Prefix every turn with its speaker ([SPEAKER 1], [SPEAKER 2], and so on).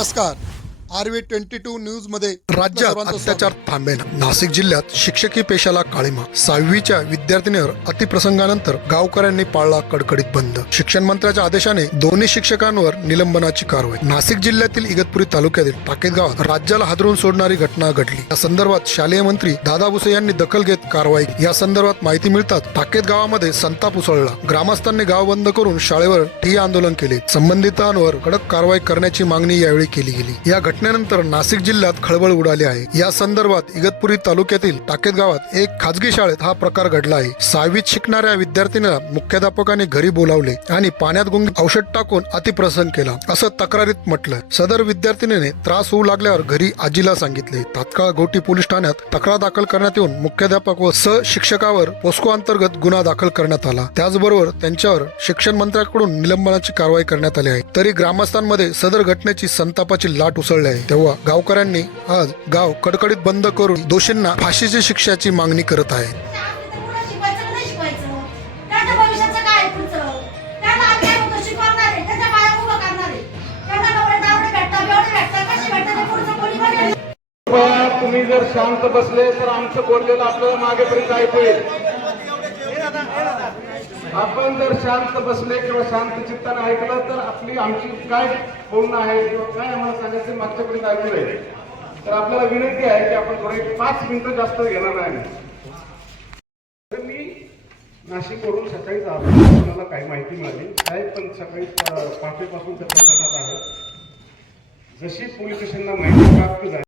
[SPEAKER 1] नमस्कार R V twenty two न्यूजमध्ये
[SPEAKER 2] राज्यात अत्याचार थांबेना नाशिक जिल्ह्यात शिक्षकी पेशाला काळीमा. सहावीच्या विद्यार्थिनीवर अतिप्रसंगानंतर गावकऱ्यांनी पाळला कडकडीत बंद. शिक्षण मंत्र्याच्या आदेशाने दोन्ही शिक्षकांवर निलंबनाची कारवाई. नाशिक जिल्ह्यातील इगतपुरी तालुक्यातील टाकेत गावात राज्याला हादरून सोडणारी घटना घडली. या संदर्भात शालेय मंत्री दादा भुसे यांनी दखल घेत कारवाई या संदर्भात माहिती मिळतात टाकेत गावामध्ये संताप उसळला. ग्रामस्थांनी गाव बंद करून शाळेवर ठिय्या आंदोलन केले. संबंधितांवर कडक कारवाई करण्याची मागणी यावेळी केली गेली. या घटनेनंतर नाशिक जिल्ह्यात खळबळ उडाली आहे. या संदर्भात इगतपुरी तालुक्यातील टाकेत गावात एक खाजगी शाळेत हा प्रकार घडला आहे. सहावीत शिकणाऱ्या विद्यार्थिनीला मुख्याध्यापकाने घरी बोलावले आणि पाण्यात गुंग औषध टाकून अतिप्रसंग केला असं तक्रारीत म्हटलं सदर विद्यार्थिनीने त्रास होऊ लागल्यावर घरी आजीला सांगितले. तात्काळ गोटी पोलीस ठाण्यात तक्रार दाखल करण्यात येऊन मुख्याध्यापक व शिक्षकावर पोस्को अंतर्गत गुन्हा दाखल करण्यात आला. त्याचबरोबर त्यांच्यावर शिक्षण मंत्र्याकडून निलंबनाची कारवाई करण्यात आली आहे. तरी ग्रामस्थांमध्ये सदर घटनेची संतापाची लाट उसळली आहे. तेव्हा गावकऱ्यांनी आज गाव कडकडीत बंद करून दोषींना फाशीची शिक्षाची मागणी करत आहे.
[SPEAKER 3] तुम्ही जर शांत बसले तर आमचं बोललेलं आपल्याला मागेपर्यंत ऐकू येईल. आपण जर शांत बसले किंवा शांत चित्ताने ऐकलं तर आपली आमची काय बोलणं आहे किंवा काय आम्हाला सांगायचं मागच्याकडे ऐकलं आहे तर आपल्याला विनंती आहे की आपण थोडे पाच मिनिटं जास्त घेणार नाही. तर मी नाशिकवरून सकाळीच आलो मला काही माहिती मिळाली. साहेब पण सकाळी अं, पहाटेपासून त्या प्रकरणात आहे जशी पोलीस स्टेशनला माहिती प्राप्त झाली